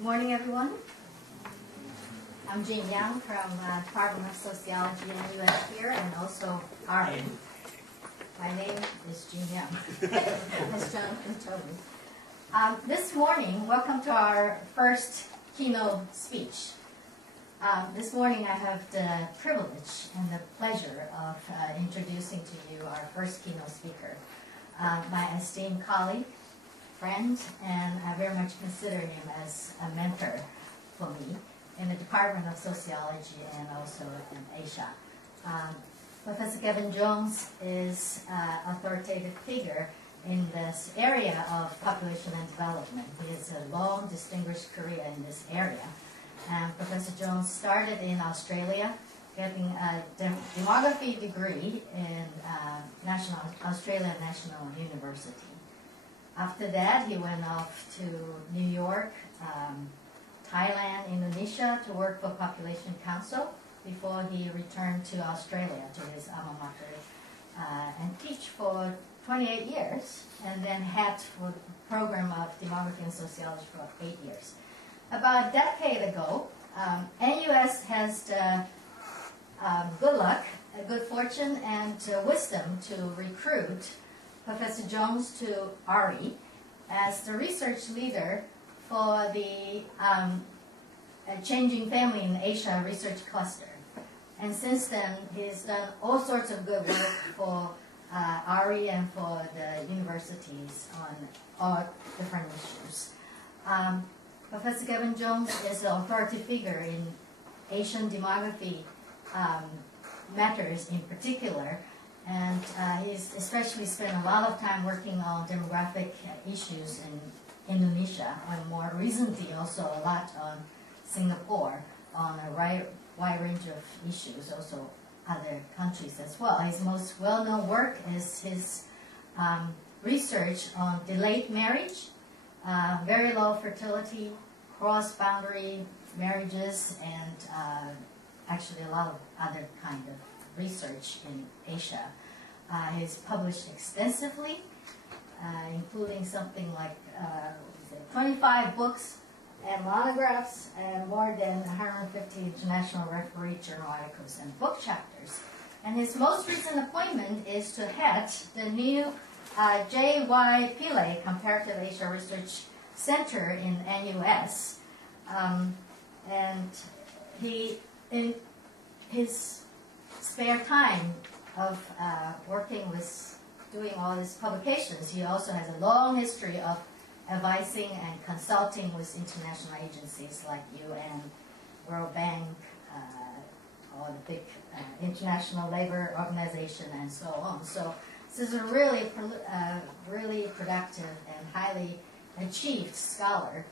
Good morning, everyone. I'm Jean Yang from Department of Sociology in the U.S. here, and also RN. My name is Jean Yang, as Jonathan told me. This morning, welcome to our first keynote speech. This morning, I have the privilege and the pleasure of introducing to you our first keynote speaker, my esteemed colleague, friend, and I very much consider him as a mentor for me in the Department of Sociology and also in Asia. Professor Kevin Jones is an authoritative figure in this area of population and development. He has a long, distinguished career in this area. And Professor Jones started in Australia, getting a demography degree in Australian National University. After that, he went off to New York, Thailand, Indonesia to work for Population Council before he returned to Australia to his alma mater and teach for 28 years and then head for the program of demography and sociology for 8 years. About a decade ago, NUS has the good luck, good fortune, and wisdom to recruit Professor Jones to RE as the research leader for the Changing Family in Asia Research Cluster. And since then, he's done all sorts of good work for RE and for the universities on all different issues. Professor Kevin Jones is an authority figure in Asian demography matters in particular. And he's especially spent a lot of time working on demographic issues in Indonesia, and more recently also a lot on Singapore, on a wide range of issues, also other countries as well. His most well-known work is his research on delayed marriage, very low fertility, cross-boundary marriages, and actually a lot of other kind of research in Asia. He's published extensively, including something like 25 books and monographs and more than 150 international referee journal articles and book chapters. And his most recent appointment is to head the new J.Y. Pillay Comparative Asia Research Center in NUS. And he, in his spare time of working with doing all these publications, he also has a long history of advising and consulting with international agencies like UN, World Bank, all the big international labor organization, and so on. So this is a really productive and highly achieved scholar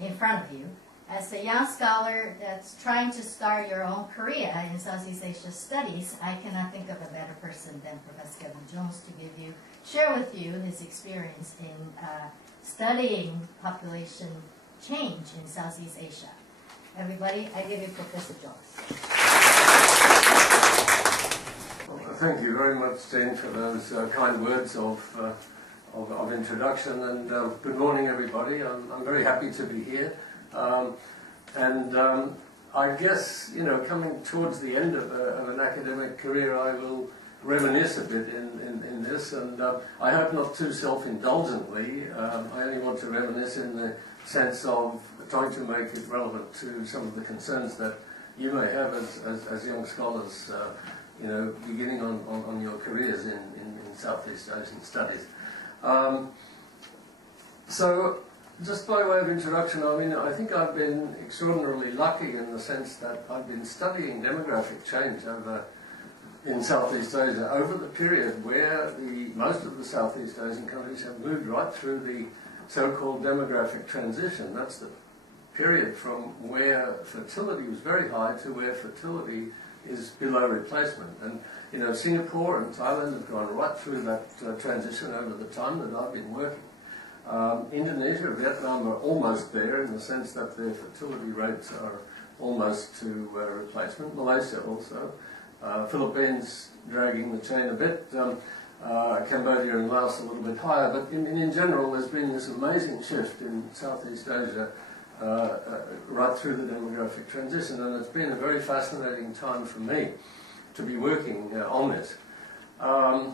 in front of you. As a young scholar that's trying to start your own career in Southeast Asia studies, I cannot think of a better person than Professor Kevin Jones to share with you his experience in studying population change in Southeast Asia. Everybody, I give you Professor Jones. Well, thank you very much, Jane, for those kind words of introduction, and good morning, everybody. I'm very happy to be here. I guess, coming towards the end of an academic career, I will reminisce a bit in this, and I hope not too self-indulgently. I only want to reminisce in the sense of trying to make it relevant to some of the concerns that you may have as young scholars, beginning on your careers in Southeast Asian studies. So, just by way of introduction, I think I've been extraordinarily lucky in the sense that I've been studying demographic change in Southeast Asia over the period where most of the Southeast Asian countries have moved right through the so-called demographic transition. That's the period from where fertility was very high to where fertility is below replacement. And Singapore and Thailand have gone right through that transition over the time that I've been working. Indonesia and Vietnam are almost there in the sense that their fertility rates are almost to replacement. Malaysia also. Philippines dragging the chain a bit. Cambodia and Laos a little bit higher. But in general, there's been this amazing shift in Southeast Asia right through the demographic transition, and it's been a very fascinating time for me to be working on this. I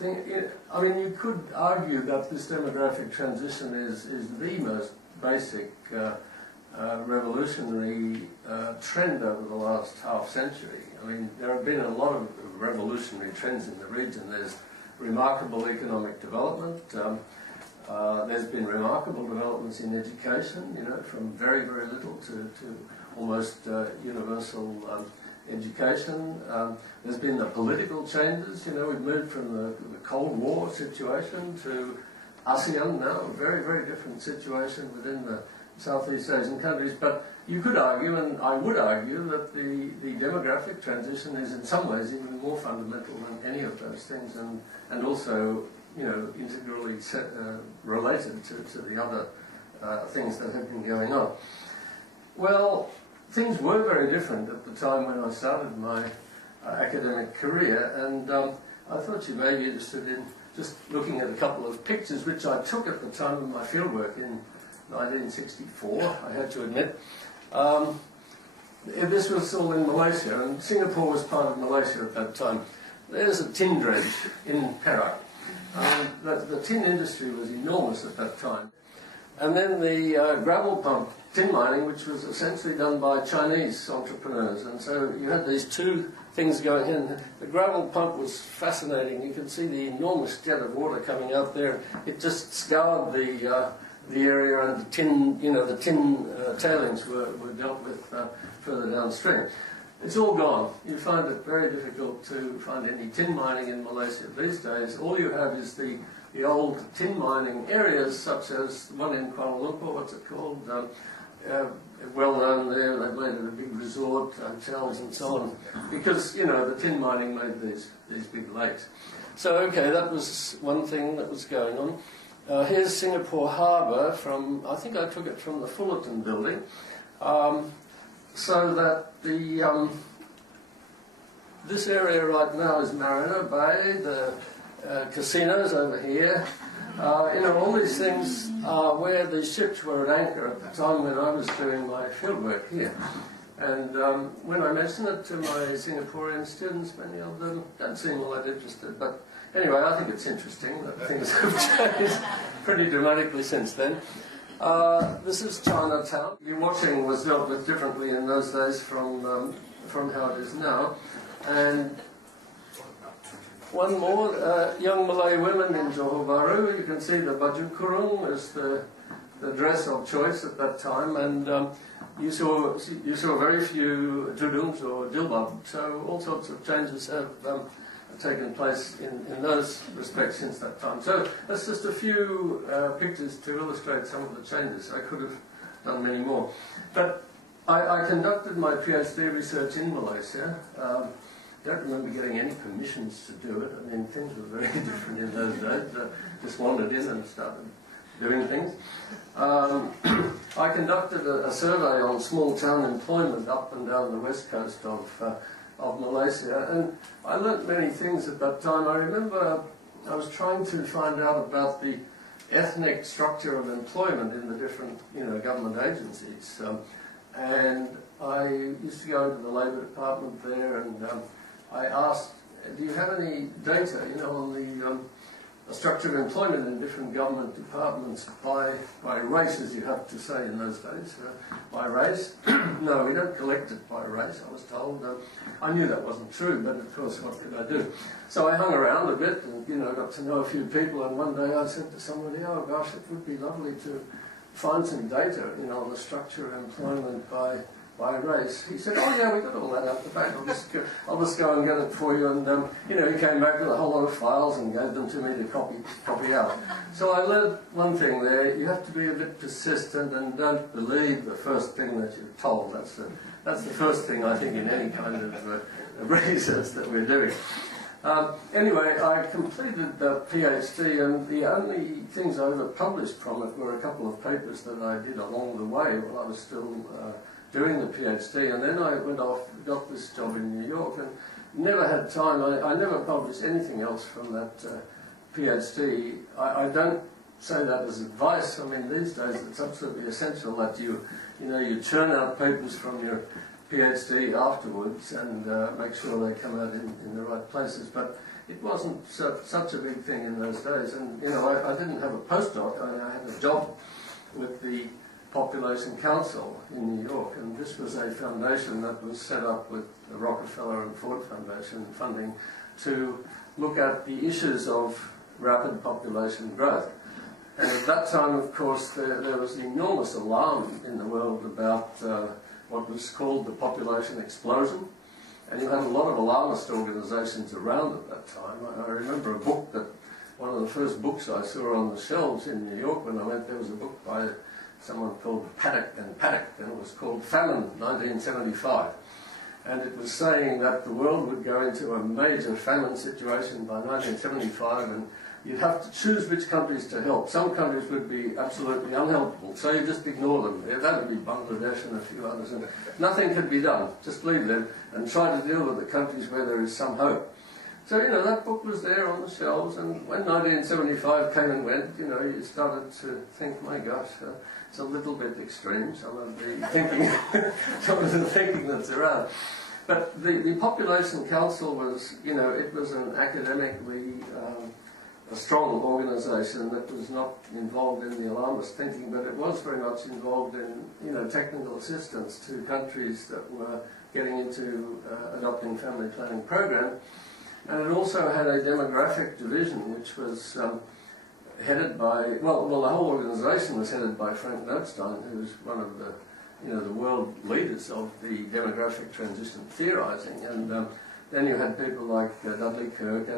mean, you could argue that this demographic transition is the most basic revolutionary trend over the last half-century. I mean, there have been a lot of revolutionary trends in the region. There's remarkable economic development. There's been remarkable developments in education, you know, from very, very little to almost universal education. There's been the political changes, you know, we've moved from the Cold War situation to ASEAN now, a very, very different situation within the Southeast Asian countries. But you could argue, and I would argue, that the demographic transition is in some ways even more fundamental than any of those things, and also, you know, integrally related to the other things that have been going on. Well, things were very different at the time when I started my academic career, and I thought you may be interested in just looking at a couple of pictures which I took at the time of my fieldwork in 1964, I had to admit. This was all in Malaysia, and Singapore was part of Malaysia at that time. There's a tin dredge in Perak. The tin industry was enormous at that time. And then the gravel pump tin mining, which was essentially done by Chinese entrepreneurs. And so you had these two things going in. The gravel pump was fascinating. You could see the enormous jet of water coming out there. It just scoured the area, and the tin, you know, the tin tailings were dealt with further downstream. It's all gone. You find it very difficult to find any tin mining in Malaysia these days. All you have is the old tin mining areas, such as the one in Kuala Lumpur, what's it called? Well known there, they've made it a big resort, hotels and so on, because, you know, the tin mining made these big lakes. So, okay, that was one thing that was going on. Here's Singapore Harbour from, I think I took it from the Fullerton building. So that this area right now is Marina Bay, the casinos over here. You know, all these things are where the ships were at anchor at the time when I was doing my fieldwork here. And when I mentioned it to my Singaporean students, many of them don't seem all that interested. But anyway, I think it's interesting that things have changed pretty dramatically since then. This is Chinatown. Washing was dealt with differently in those days from how it is now. And one more, young Malay women in Johor Bahru. You can see the baju kurung as the dress of choice at that time, and you saw very few tudungs or jilbab. So all sorts of changes have taken place in those respects since that time. So that's just a few pictures to illustrate some of the changes. I could have done many more. But I conducted my PhD research in Malaysia. I don't remember getting any permissions to do it. I mean, things were very different in those days. Just wandered in and started doing things. I conducted a survey on small town employment up and down the west coast of Malaysia, and I learnt many things at that time. I remember I was trying to find out about the ethnic structure of employment in the different, you know, government agencies, and I used to go into the Labour Department there, and I asked, do you have any data, you know, on the structure of employment in different government departments by race, as you have to say in those days, by race? No, we don't collect it by race, I was told. I knew that wasn't true, but of course, what could I do? So I hung around a bit and, you know, got to know a few people, and one day I said to somebody, oh gosh, it would be lovely to find some data, you know, on the structure of employment by race. He said, oh yeah, we got all that out the back, I'll just go and get it for you. And you know, he came back with a whole lot of files and gave them to me to copy out. So I learned one thing there: you have to be a bit persistent and don't believe the first thing that you're told. That's the first thing, I think, in any kind of research that we're doing. Anyway, I completed the PhD, and the only things I ever published from it were a couple of papers that I did along the way while I was still doing the PhD, and then I went off, got this job in New York, and never had time. I never published anything else from that PhD. I don't say that as advice. I mean, these days it's absolutely essential that you churn out papers from your PhD afterwards and make sure they come out in the right places. But it wasn't such a big thing in those days. And, I didn't have a postdoc. I had a job with the Population Council in New York, and this was a foundation that was set up with the Rockefeller and Ford Foundation funding to look at the issues of rapid population growth. And at that time, of course, there was enormous alarm in the world about what was called the population explosion. And you had a lot of alarmist organisations around at that time. I remember a book that, one of the first books I saw on the shelves in New York when I went, there was a book by someone called Paddock, and it was called Famine 1975. And it was saying that the world would go into a major famine situation by 1975, and you'd have to choose which countries to help. Some countries would be absolutely unhelpful, so you just ignore them. That would be Bangladesh and a few others, and nothing could be done. Just leave them and try to deal with the countries where there is some hope. So, that book was there on the shelves, and when 1975 came and went, you started to think, my gosh, it's a little bit extreme, some of the thinking that's around. But the Population Council was, it was an academically a strong organisation that was not involved in the alarmist thinking, but it was very much involved in, technical assistance to countries that were getting into adopting family planning program. And it also had a demographic division, which was headed by, well, the whole organisation was headed by Frank Notstein, who was one of the, the world leaders of the demographic transition theorising. And then you had people like Dudley Kirk,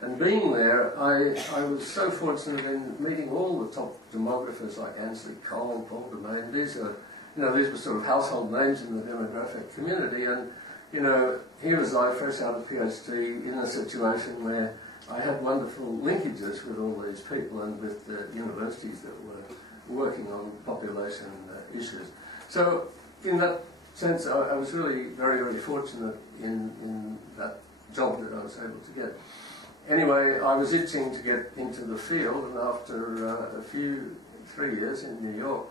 and being there, I was so fortunate in meeting all the top demographers like Ansley Cole, Paul Domain. These are, these were sort of household names in the demographic community, and here was I, fresh out of PhD, in a situation where I had wonderful linkages with all these people and with the universities that were working on population issues. So, in that sense, I was really very, very fortunate in that job that I was able to get. Anyway, I was itching to get into the field, and after 3 years in New York,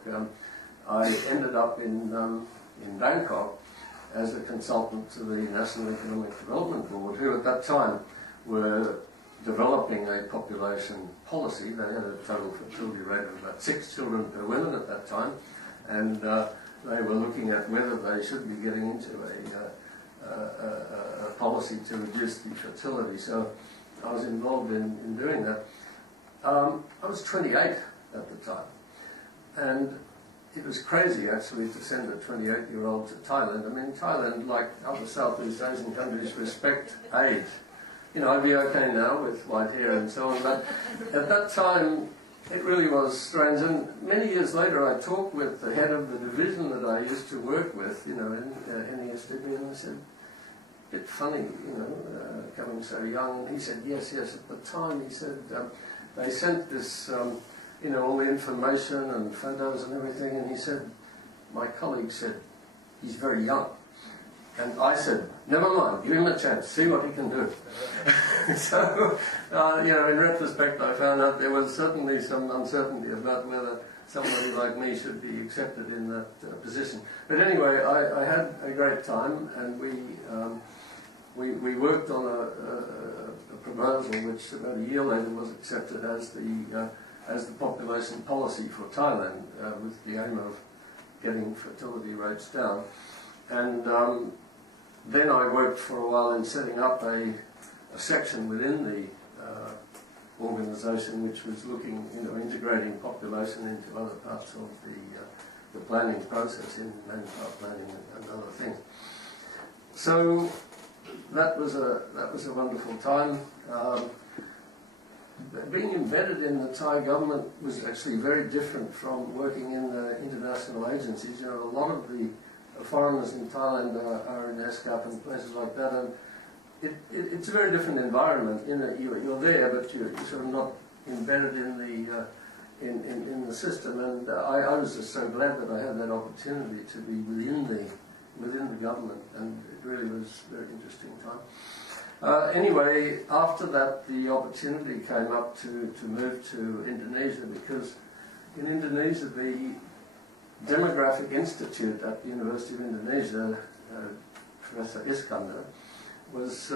I ended up in Bangkok as a consultant to the National Economic Development Board, who at that time were developing a population policy. They had a total fertility rate of about 6 children per woman at that time, and they were looking at whether they should be getting into a policy to reduce the fertility. So I was involved in doing that. I was 28 at the time, and it was crazy actually to send a 28-year-old to Thailand. I mean, Thailand, like other Southeast Asian countries, respect age. I'd be okay now with white hair and so on, but at that time it really was strange. And many years later I talked with the head of the division that I used to work with, in NESDB, and I said, a bit funny, coming so young. And he said, yes, at the time, he said, they sent this, all the information and photos and everything, and he said, my colleague said, he's very young. And I said, never mind, give him a chance, see what he can do. So, in retrospect, I found out there was certainly some uncertainty about whether somebody like me should be accepted in that position. But anyway, I had a great time, and we worked on a proposal which about a year later was accepted as the population policy for Thailand, with the aim of getting fertility rates down. And then I worked for a while in setting up a section within the organisation which was looking, integrating population into other parts of the planning process in manpower planning and other things. So that was a wonderful time. Being embedded in the Thai government was actually very different from working in the international agencies. A lot of the foreigners in Thailand are in ESCAP and places like that, and it's a very different environment. You're there, but you're sort of not embedded in the system. And I was just so glad that I had that opportunity to be within the government, and it really was a very interesting time. Anyway, after that, the opportunity came up to move to Indonesia, because in Indonesia, the Demographic Institute at the University of Indonesia, Professor Iskandar, was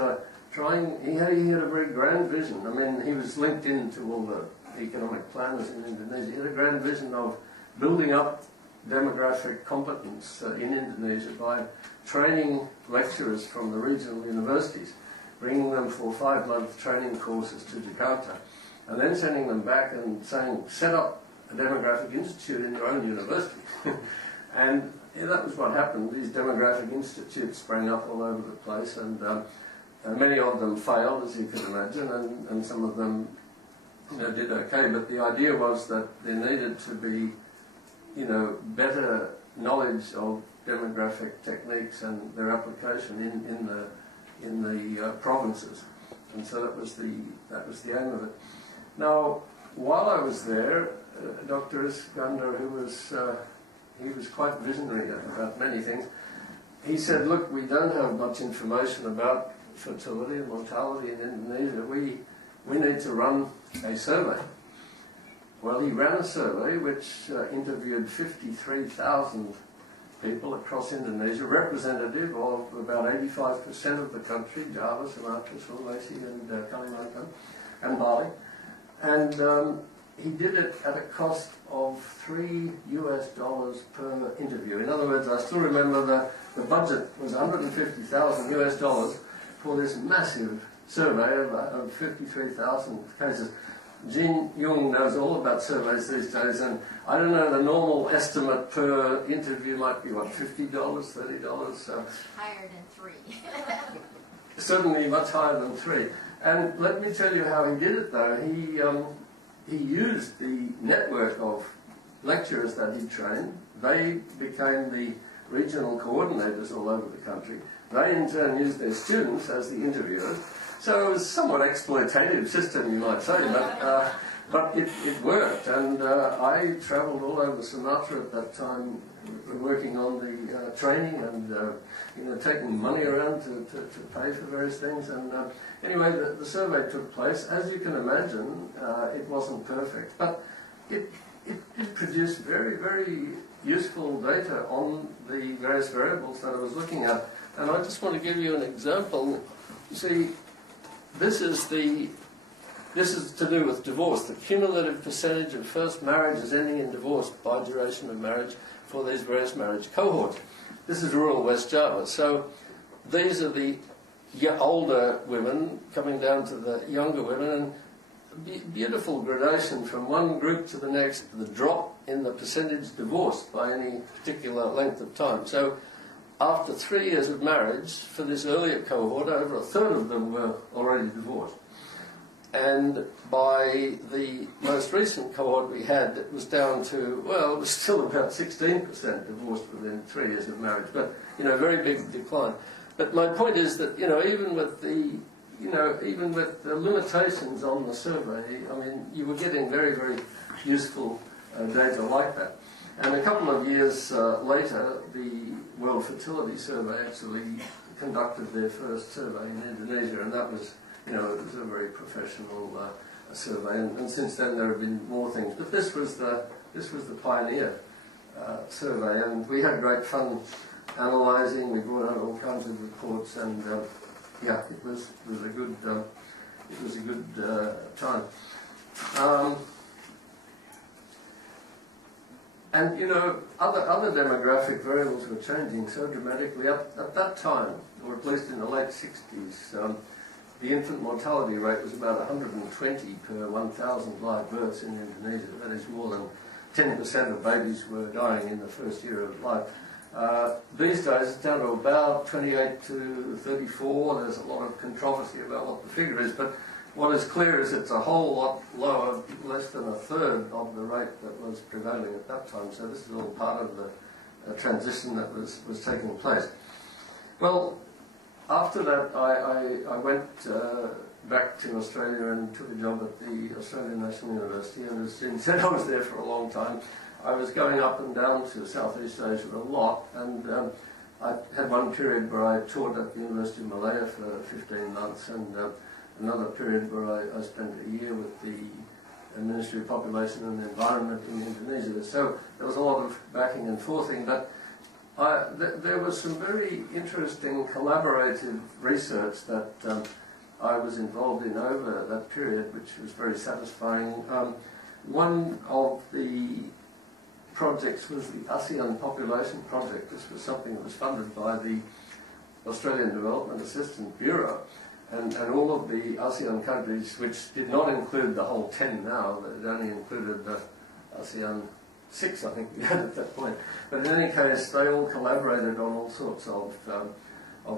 trying, he had a very grand vision. I mean, he was linked into all the economic planners in Indonesia. He had a grand vision of building up demographic competence in Indonesia by training lecturers from the regional universities, bringing them for 5-month training courses to Jakarta, and then sending them back and saying, set up a demographic institute in your own university. And that was what happened. These demographic institutes sprang up all over the place, and many of them failed, as you can imagine, and some of them did okay. But the idea was that there needed to be better knowledge of demographic techniques and their application in the provinces, and so that was the aim of it. Now, while I was there, Dr. Iskandar, he was quite visionary about many things. He said, "Look, we don't have much information about fertility and mortality in Indonesia. We need to run a survey." Well, he ran a survey which interviewed 53,000 people across Indonesia, representative of about 85% of the country, Java, Sumatra, Sulawesi, and Kalimantan, and Bali. And he did it at a cost of $3 per interview. In other words, I still remember the budget was $150,000 for this massive survey of 53,000 cases. Jean Jung knows all about surveys these days, and I don't know, the normal estimate per interview might be, what, $50, $30? So higher than 3. Certainly much higher than 3. And let me tell you how he did it, though. He used the network of lecturers that he trained. They became the regional coordinators all over the country. They in turn used their students as the interviewers. So it was a somewhat exploitative system, you might say, but it worked. And I travelled all over Sumatra at that time, working on the training and taking money around to pay for various things. And anyway, the survey took place. As you can imagine, it wasn't perfect, but it produced very, very useful data on the various variables that I was looking at. And I just want to give you an example. You see, this is to do with divorce, the cumulative percentage of first marriages ending in divorce by duration of marriage for these various marriage cohorts. This is rural West Java. So these are the older women coming down to the younger women, and beautiful gradation from one group to the next, the drop in the percentage divorced by any particular length of time. So after 3 years of marriage, for this earlier cohort, over a third of them were already divorced. And by the most recent cohort we had, it was down to, well, it was still about 16% divorced within 3 years of marriage, but, very big decline. But my point is that, even with the limitations on the survey, I mean, you were getting very, very useful data like that. And a couple of years later, the World Fertility Survey actually conducted their first survey in Indonesia, and that was, it was a very professional survey. And since then there have been more things, but this was the pioneer survey, and we had great fun analysing. We brought out all kinds of reports, and yeah, it was a good time. And other demographic variables were changing so dramatically. At that time, or at least in the late 60s, the infant mortality rate was about 120 per 1,000 live births in Indonesia. That is, more than 10% of babies were dying in the first year of life. These days it's down to about 28 to 34. There's a lot of controversy about what the figure is, but what is clear is it's a whole lot lower, less than a third of the rate that was prevailing at that time. So this is all part of the transition that was taking place. Well, after that I went back to Australia and took a job at the Australian National University, and as Jim said, I was there for a long time. I was going up and down to Southeast Asia a lot, and I had one period where I taught at the University of Malaya for 15 months, and another period where I spent a year with the Ministry of Population and Environment in Indonesia. So there was a lot of backing and forthing, but there was some very interesting collaborative research that I was involved in over that period, which was very satisfying. One of the projects was the ASEAN Population Project. This was something that was funded by the Australian Development Assistance Bureau, and all of the ASEAN countries, which did not include the whole 10 now, it only included the ASEAN 6, I think we had at that point. But in any case, they all collaborated on all sorts of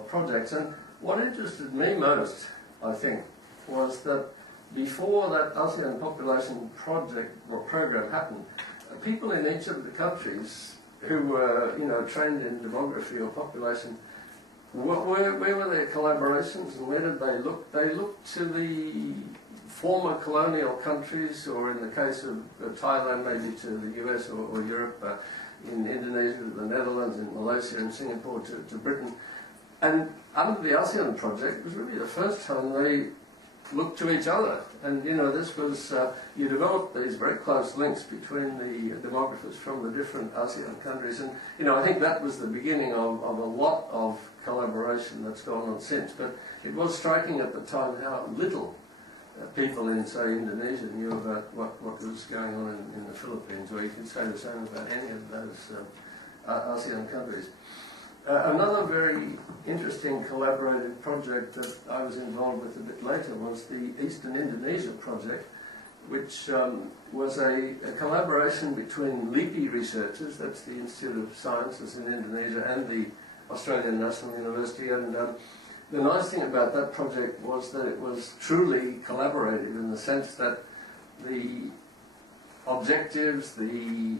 projects. And what interested me most, I think, was that before that ASEAN Population Project or program happened, people in each of the countries who were, trained in demography or population, where were their collaborations and where did they look? They looked to the former colonial countries, or in the case of Thailand, maybe to the US or Europe, in Indonesia, the Netherlands, in Malaysia and Singapore to Britain. And under the ASEAN project, it was really the first time they looked to each other. And, this was, you developed these very close links between the demographers from the different ASEAN countries. And, I think that was the beginning of a lot of collaboration that's gone on since. But it was striking at the time how little people in, say, Indonesia knew about what was going on in the Philippines, or you could say the same about any of those ASEAN countries. Another very interesting collaborative project that I was involved with a bit later was the Eastern Indonesia project, which was a collaboration between LIPI researchers, that's the Institute of Sciences in Indonesia, and the Australian National University. And the nice thing about that project was that it was truly collaborative in the sense that the objectives, the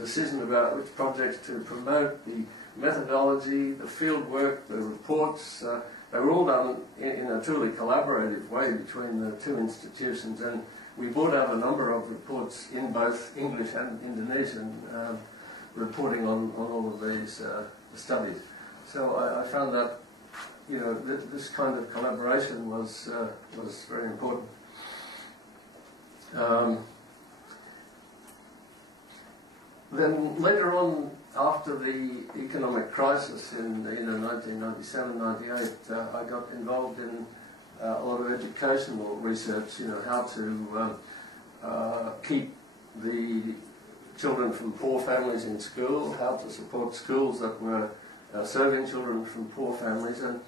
decision about which projects to promote, the methodology, the field work, the reports, they were all done in a truly collaborative way between the two institutions, and we brought out a number of reports in both English and Indonesian, reporting on all of these studies. So I found that this kind of collaboration was very important. Then later on, after the economic crisis in 1997-98, I got involved in a lot of educational research. How to keep the children from poor families in school, how to support schools that were serving children from poor families, and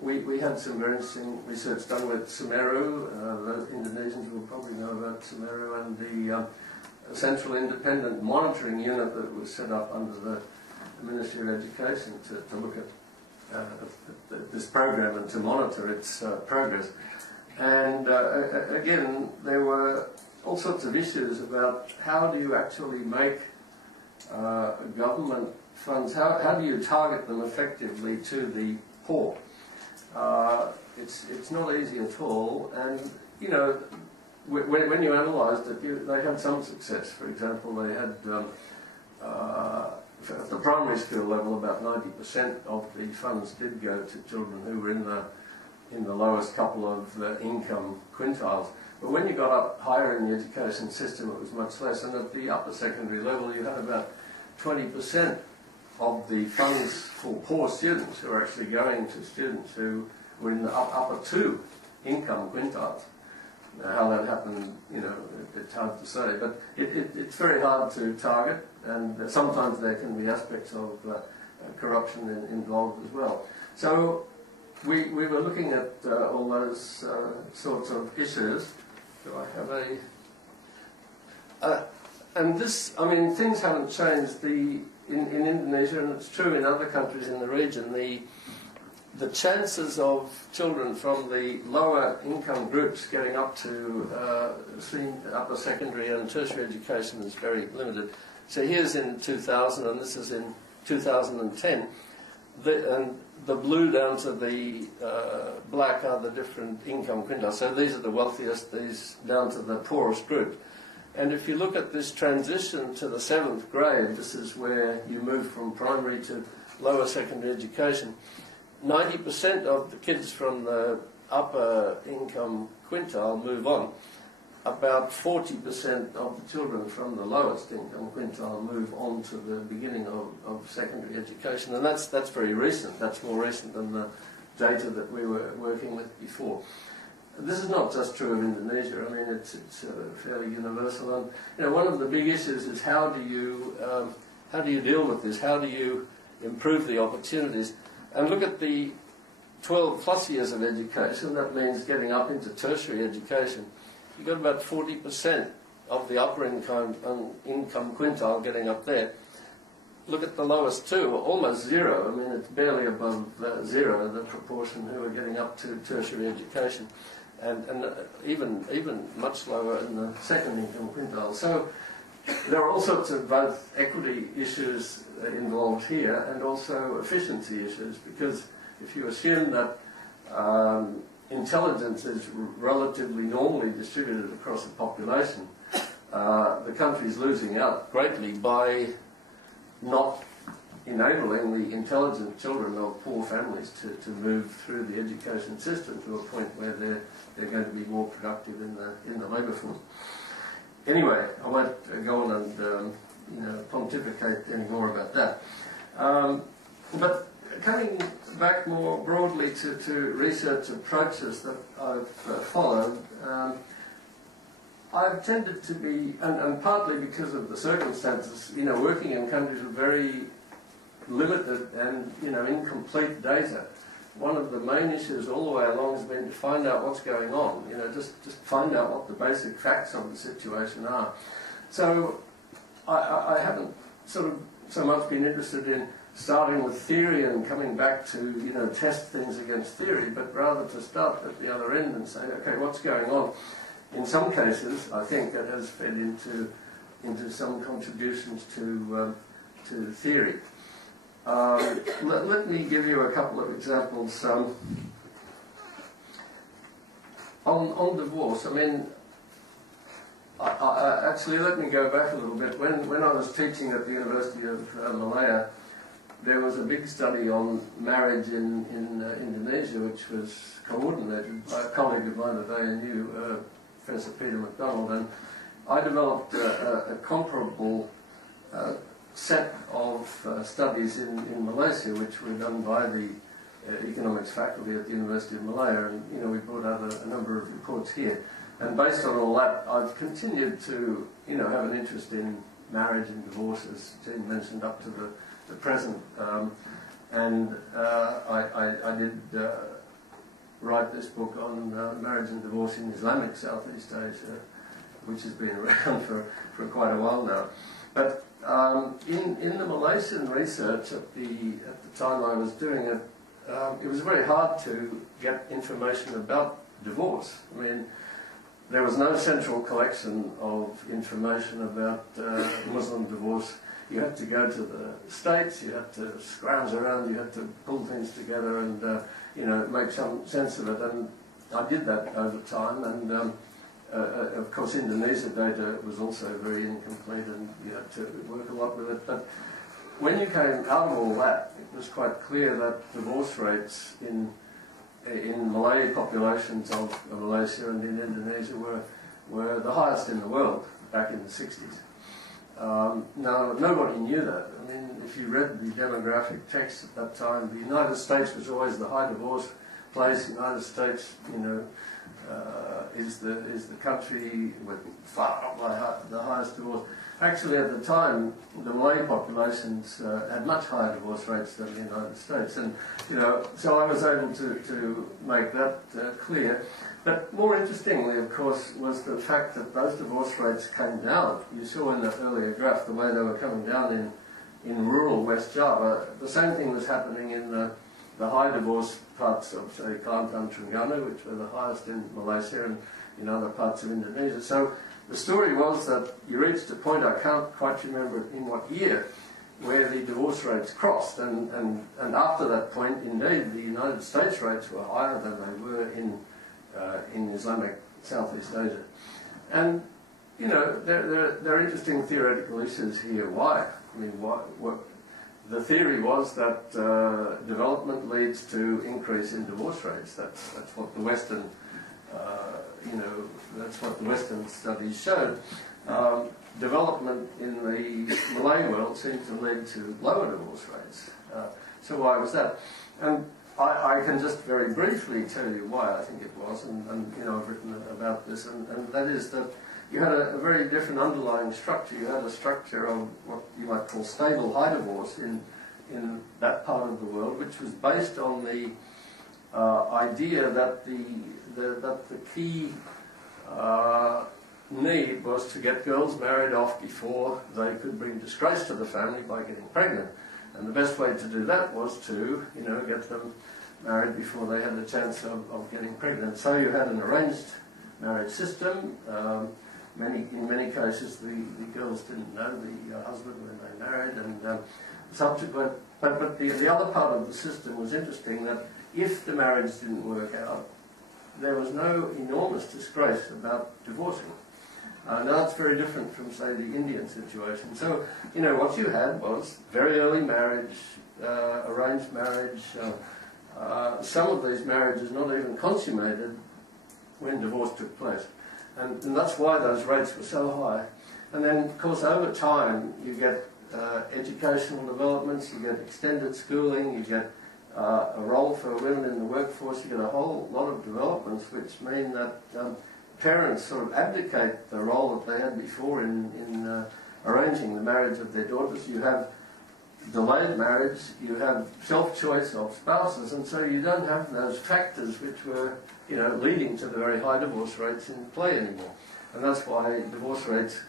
we had some very interesting research done with Semeru. The Indonesians will probably know about Semeru, and the Central Independent Monitoring Unit that was set up under the Ministry of Education to look at this program and to monitor its progress. And again, there were all sorts of issues about how do you actually make government funds, how do you target them effectively to the poor? It's not easy at all, and when you analysed it, they had some success. For example, they had at the primary school level, about 90% of the funds did go to children who were in the lowest couple of income quintiles. But when you got up higher in the education system, it was much less. And at the upper secondary level, you had about 20% of the funds for poor students who are actually going to students who were in the upper two income quintiles. Now, how that happened, it's hard to say, but it's very hard to target, and sometimes there can be aspects of corruption involved as well. So we were looking at all those sorts of issues. Do I have a... and this, things haven't changed. In Indonesia, and it's true in other countries in the region, the chances of children from the lower income groups getting up to upper secondary and tertiary education is very limited. So here's in 2000, and this is in 2010, and the blue down to the black are the different income quintiles. So these are the wealthiest, these down to the poorest group. And if you look at this transition to the 7th grade, this is where you move from primary to lower secondary education, 90% of the kids from the upper income quintile move on. About 40% of the children from the lowest income quintile move on to the beginning of secondary education, and that's very recent. That's more recent than the data that we were working with before. This is not just true of Indonesia. I mean, it's fairly universal. And you know, one of the big issues is how do you deal with this? How do you improve the opportunities? And look at the 12 plus years of education. That means getting up into tertiary education. You've got about 40% of the upper income quintile getting up there. Look at the lowest two, almost zero. I mean, it's barely above zero, the proportion who are getting up to tertiary education, and even much lower in the second income quintile. So there are all sorts of both equity issues involved here and also efficiency issues, because if you assume that intelligence is relatively normally distributed across the population, the country is losing out greatly by not enabling the intelligent children of poor families to move through the education system to a point where they're going to be more productive in the labour force. Anyway, I won't go on and pontificate any more about that. But coming back more broadly to research approaches that I've followed, I've tended to be, and partly because of the circumstances, working in countries with very limited and incomplete data. One of the main issues all the way along has been to find out what's going on. Just find out what the basic facts of the situation are. So I haven't sort of so much been interested in starting with theory and coming back to test things against theory, but rather to start at the other end and say, okay, what's going on? In some cases, I think that has fed into some contributions to theory. Let me give you a couple of examples. On divorce, I mean, actually, let me go back a little bit. When I was teaching at the University of Malaya, there was a big study on marriage in Indonesia, which was coordinated by a colleague of mine at ANU, Professor Peter MacDonald, and I developed a comparable set of studies in Malaysia, which were done by the economics faculty at the University of Malaya, and we brought out a number of reports here. And based on all that, I've continued to have an interest in marriage and divorce, as Jane mentioned, up to the present. And I did write this book on marriage and divorce in Islamic Southeast Asia, which has been around for quite a while now. But in the Malaysian research at the time I was doing it, it was very hard to get information about divorce. I mean, there was no central collection of information about Muslim divorce. You had to go to the States, you had to scrounge around, you had to pull things together and make some sense of it. And I did that over time, and of course Indonesia data was also very incomplete, and you had to work a lot with it. But when you came out of all that, it was quite clear that divorce rates in Malay populations of Malaysia and in Indonesia were the highest in the world back in the 60s. Now, nobody knew that. I mean, if you read the demographic text at that time, the United States was always the high divorce place. The United States, is the country with far the highest divorce. Actually, at the time, the Malay populations had much higher divorce rates than the United States, and so I was able to make that clear. But more interestingly, of course, was the fact that those divorce rates came down. You saw in the earlier graph the way they were coming down in rural West Java. The same thing was happening in the high divorce parts of, say, Kelantan, Terengganu, which were the highest in Malaysia and in other parts of Indonesia. So the story was that you reached a point, I can't quite remember in what year, where the divorce rates crossed. And after that point, indeed, the United States rates were higher than they were in Islamic Southeast Asia. And, there are interesting theoretical issues here. Why? I mean, the theory was that development leads to increase in divorce rates. That's what the Western, that's what the Western studies showed. Development in the Malay world seemed to lead to lower divorce rates. So why was that? And I can just very briefly tell you why I think it was, and I've written about this, and that is that you had a very different underlying structure. You had a structure of what you might call stable high divorce in that part of the world, which was based on the idea that the key need was to get girls married off before they could bring disgrace to the family by getting pregnant. And the best way to do that was to, get them married before they had the chance of getting pregnant. So you had an arranged marriage system. In many cases, the girls didn't know the husband when they married, and subsequent. But the other part of the system was interesting, that if the marriage didn't work out, there was no enormous disgrace about divorcing. Now that's very different from, say, the Indian situation. So, what you had was very early marriage, arranged marriage. Some of these marriages not even consummated when divorce took place. And that's why those rates were so high. And then, of course, over time, you get educational developments, you get extended schooling, you get a role for women in the workforce, you get a whole lot of developments which mean that parents sort of abdicate the role that they had before in arranging the marriage of their daughters. You have delayed marriage, you have self-choice of spouses, and so you don't have those factors which were, leading to the very high divorce rates in play anymore. And that's why divorce rates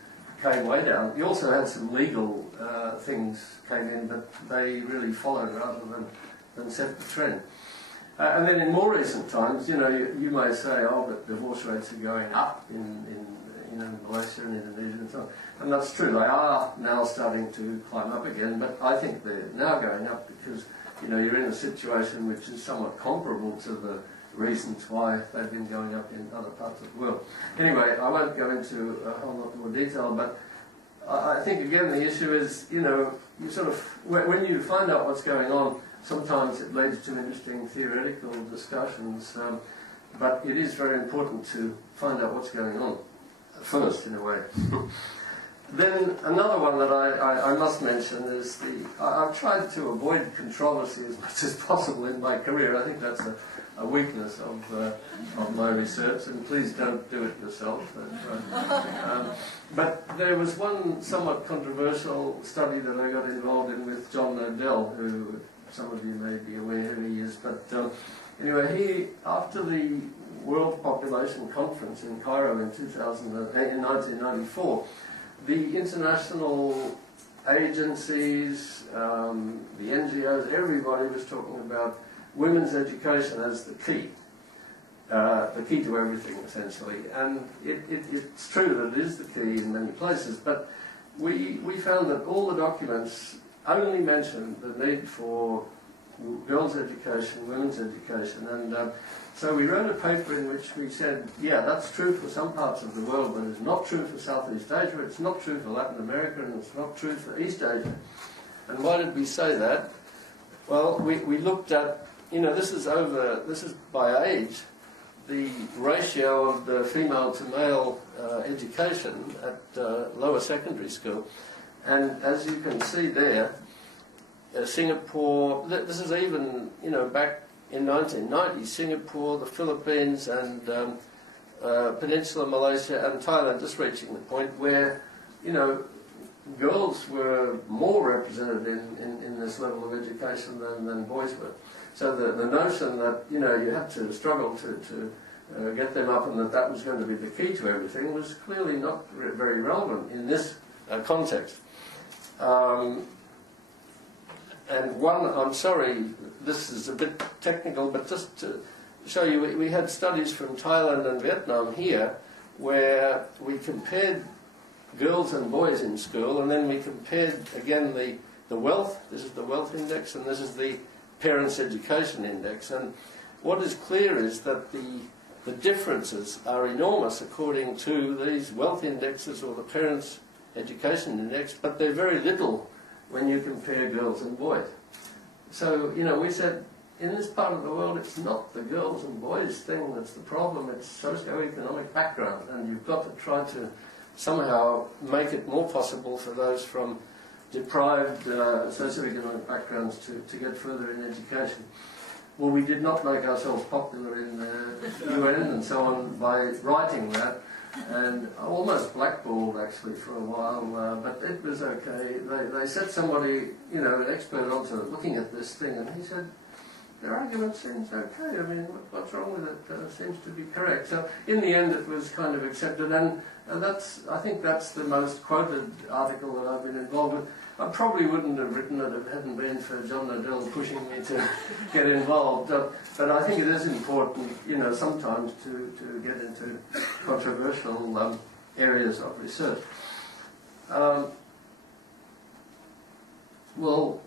came way down. You also had some legal things came in, but they really followed rather than set the trend. And then in more recent times, you may say, oh, but divorce rates are going up in Malaysia and Indonesia and so on. And that's true, they are now starting to climb up again, but I think they're now going up because, you're in a situation which is somewhat comparable to the reasons why they've been going up in other parts of the world. Anyway, I won't go into a whole lot more detail, but I think, again, the issue is, you sort of, when you find out what's going on, sometimes it leads to interesting theoretical discussions, but it is very important to find out what's going on first, in a way. Then another one that I must mention is I've tried to avoid controversy as much as possible in my career. I think that's a weakness of my research, and please don't do it yourself. But there was one somewhat controversial study that I got involved in with John Nodell, who some of you may be aware who he is. But anyway, after the World Population Conference in Cairo in 1994, the international agencies, the NGOs, everybody was talking about women's education as the key to everything, essentially. And it's true that it is the key in many places, but we found that all the documents only mentioned the need for girls' education, women's education, and so we wrote a paper in which we said, yeah, that's true for some parts of the world, but it's not true for Southeast Asia, it's not true for Latin America, and it's not true for East Asia. And why did we say that? Well, we looked at, this is by age, the ratio of the female to male education at lower secondary school. And as you can see there, Singapore, this is even, back in 1990, Singapore, the Philippines, and Peninsula Malaysia and Thailand just reaching the point where, girls were more represented in this level of education than boys were. So the notion that, you had to struggle to get them up and that was going to be the key to everything was clearly not very relevant in this context. And one, I'm sorry, this is a bit technical, but just to show you, we had studies from Thailand and Vietnam here where we compared girls and boys in school, and then we compared, again, the wealth, this is the wealth index, and this is the parents' education index. And what is clear is that the differences are enormous according to these wealth indexes or the parents' education index, but they're very little when you compare girls and boys. So, you know, we said, in this part of the world, it's not the girls and boys thing that's the problem, it's socio-economic background, and you've got to try to somehow make it more possible for those from deprived socio-economic backgrounds to get further in education. Well, we did not make ourselves popular in the UN and so on by writing that, and almost blackballed actually for a while, but it was okay. They set somebody, you know, an expert onto looking at this thing, and he said, their argument seems okay. I mean, what's wrong with it? Seems to be correct. So in the end, it was kind of accepted, and I think that's the most quoted article that I've been involved with. I probably wouldn't have written it if it hadn't been for John Nodell pushing me to get involved. But I think it is important, you know, sometimes to get into controversial areas of research. Well,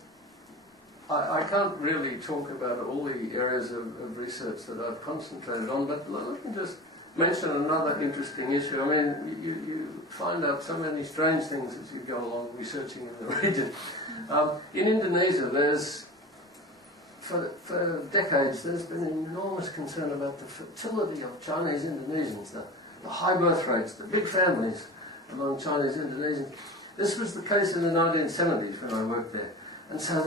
I can't really talk about all the areas of research that I've concentrated on, but let me just mention another interesting issue. I mean, you find out so many strange things as you go along researching in the region. In Indonesia, there's, for decades, there's been enormous concern about the fertility of Chinese Indonesians, the high birth rates, the big families among Chinese Indonesians. This was the case in the 1970s when I worked there. And so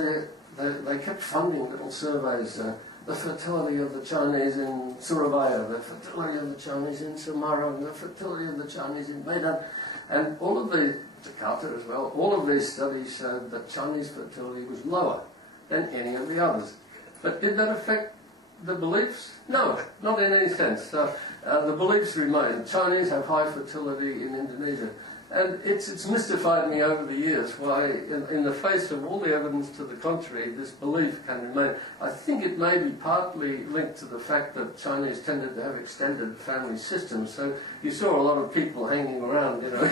they kept funding little surveys, the fertility of the Chinese in Surabaya, the fertility of the Chinese in Semarang, the fertility of the Chinese in Medan, and all of the, Jakarta as well, all of these studies showed that Chinese fertility was lower than any of the others. But did that affect the beliefs? No, not in any sense. The beliefs remain. Chinese have high fertility in Indonesia. And it's mystified me over the years why, in the face of all the evidence to the contrary, this belief can remain. I think it may be partly linked to the fact that Chinese tended to have extended family systems, so you saw a lot of people hanging around, you know,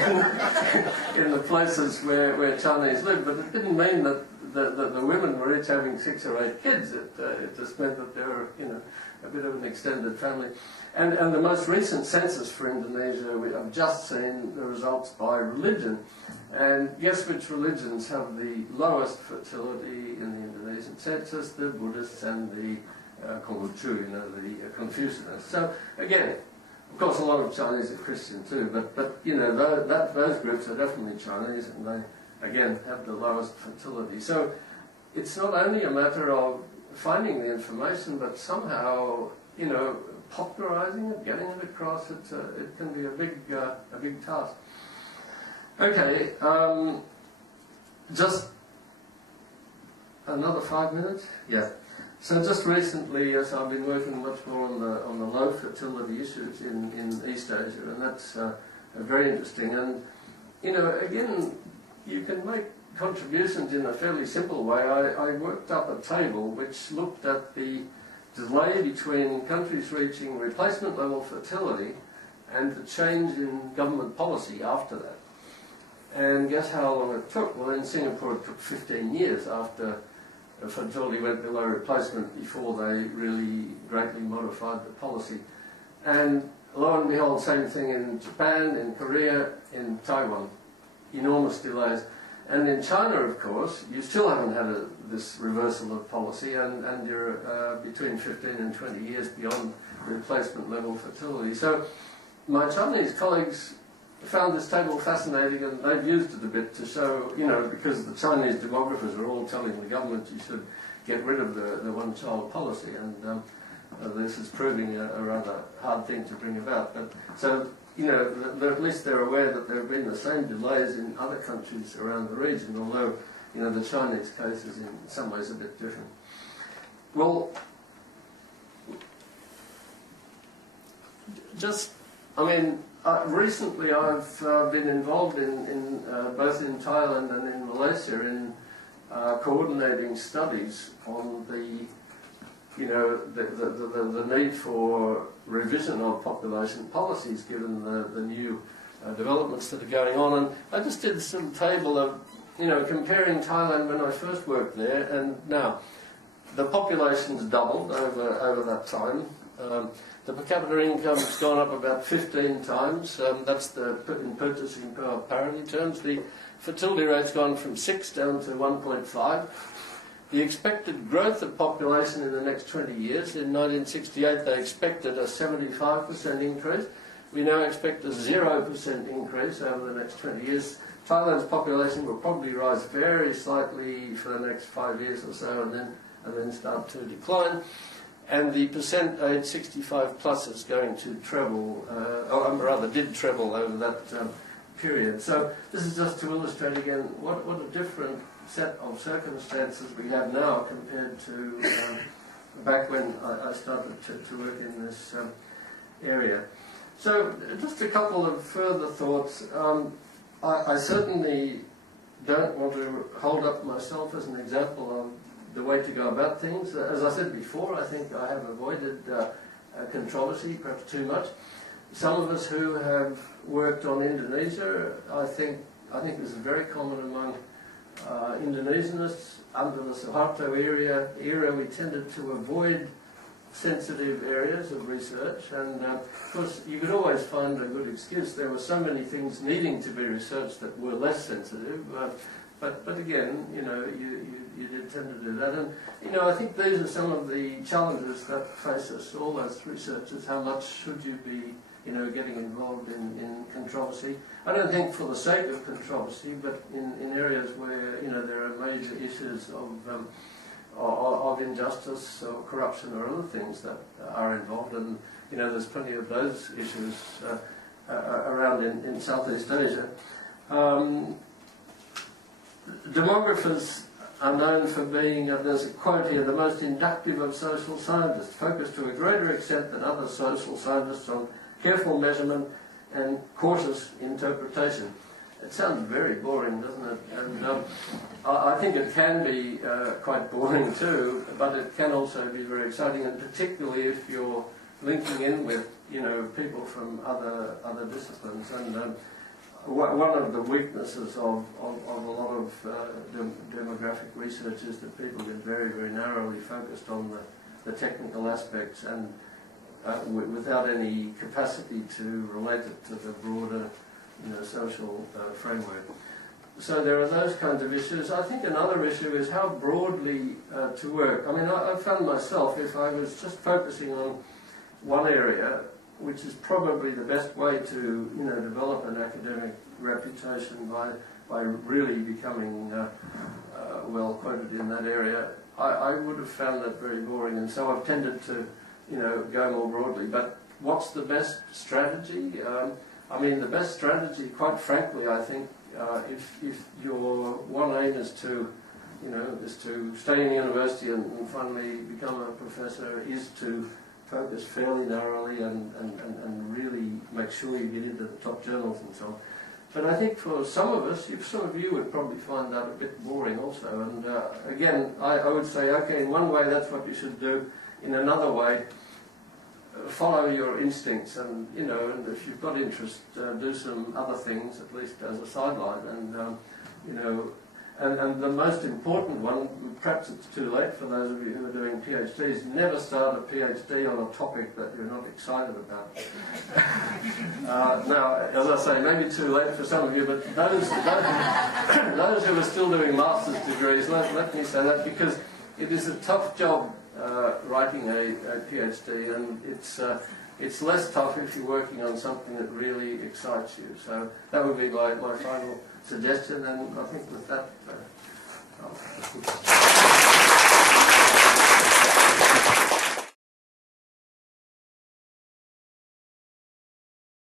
in the places where Chinese lived, but it didn't mean that the women were each having 6 or 8 kids. It just meant that they were, you know, a bit of an extended family. And the most recent census for Indonesia, I've just seen the results by religion. And guess which religions have the lowest fertility in the Indonesian census? The Buddhists and the Konghucu, you know, the Confucianists. So again, of course a lot of Chinese are Christian too, but you know, those groups are definitely Chinese, and they, again, have the lowest fertility. So it's not only a matter of finding the information, but somehow, you know, popularizing it, getting it across. It can be a big task. Okay, just another 5 minutes. Yeah. So just recently, yes, I've been working much more on the low fertility issues in East Asia, and that's very interesting. And you know, again, you can make contributions in a fairly simple way. I worked up a table which looked at the delay between countries reaching replacement level fertility and the change in government policy after that. And guess how long it took? Well, in Singapore it took 15 years after fertility went below replacement before they really greatly modified the policy. And lo and behold, same thing in Japan, in Korea, in Taiwan. Enormous delays. And in China, of course, you still haven't had this reversal of policy, and you're between 15 and 20 years beyond replacement level fertility. So my Chinese colleagues found this table fascinating, and they've used it a bit to show, you know, because the Chinese demographers are all telling the government you should get rid of the one-child policy, and this is proving a rather hard thing to bring about. But so, you know, at least they're aware that there have been the same delays in other countries around the region, although, you know, the Chinese case is in some ways a bit different. Well, just, I mean, recently I've been involved in both in Thailand and in Malaysia in coordinating studies on the, you know, the need for revision of population policies given the new developments that are going on. And I just did some table of, you know, comparing Thailand when I first worked there and now. The population's doubled over that time. The per capita income's gone up about 15 times. That's in purchasing power parity terms. The fertility rate's gone from 6 down to 1.5. The expected growth of population in the next 20 years, in 1968 they expected a 75% increase. We now expect a 0% increase over the next 20 years. Thailand's population will probably rise very slightly for the next 5 years or so and then start to decline. And the percent age 65 plus is going to treble, or rather did treble over that period. So this is just to illustrate again what a different set of circumstances we have now compared to back when I started to work in this area. So just a couple of further thoughts. I certainly don't want to hold up myself as an example of the way to go about things. As I said before, I think I have avoided controversy perhaps too much. Some of us who have worked on Indonesia, I think this is very common among Indonesianists. Under the Suharto era, we tended to avoid sensitive areas of research, and of course you could always find a good excuse. There were so many things needing to be researched that were less sensitive, but again, you know, you did tend to do that. And you know, I think these are some of the challenges that face us all as researchers. How much should you be, you know, getting involved in controversy? I don't think for the sake of controversy, but in areas where, you know, there are major issues of injustice or corruption or other things that are involved, and you know, there's plenty of those issues around in Southeast Asia. Demographers are known for being, there's a quote here, the most inductive of social scientists, focused to a greater extent than other social scientists on careful measurement and cautious interpretation. It sounds very boring, doesn't it? And I think it can be quite boring too, but it can also be very exciting, and particularly if you're linking in with, you know, people from other disciplines. And one of the weaknesses of a lot of demographic research is that people get very, very narrowly focused on the technical aspects and without any capacity to relate it to the broader, you know, social framework. So there are those kinds of issues. I think another issue is how broadly to work. I mean, I found myself, if I was just focusing on one area, which is probably the best way to, you know, develop an academic reputation by really becoming well quoted in that area, I would have found that very boring, and so I've tended to, you know, go more broadly. But what's the best strategy? I mean, the best strategy, quite frankly, I think, if your one aim is to, you know, is to stay in university and finally become a professor, is to focus fairly narrowly and really make sure you get into the top journals and so on. But I think for some of us, some of you would probably find that a bit boring also. And again, I would say, okay, in one way that's what you should do. In another way, follow your instincts, and you know, and if you've got interest, do some other things at least as a sideline. And you know, and the most important one, perhaps it's too late for those of you who are doing PhDs, never start a PhD on a topic that you're not excited about. Now, as I say, maybe too late for some of you, but those who are still doing master's degrees, let me say that, because it is a tough job writing a PhD, and it's less tough if you're working on something that really excites you. So that would be my final suggestion, and I think with that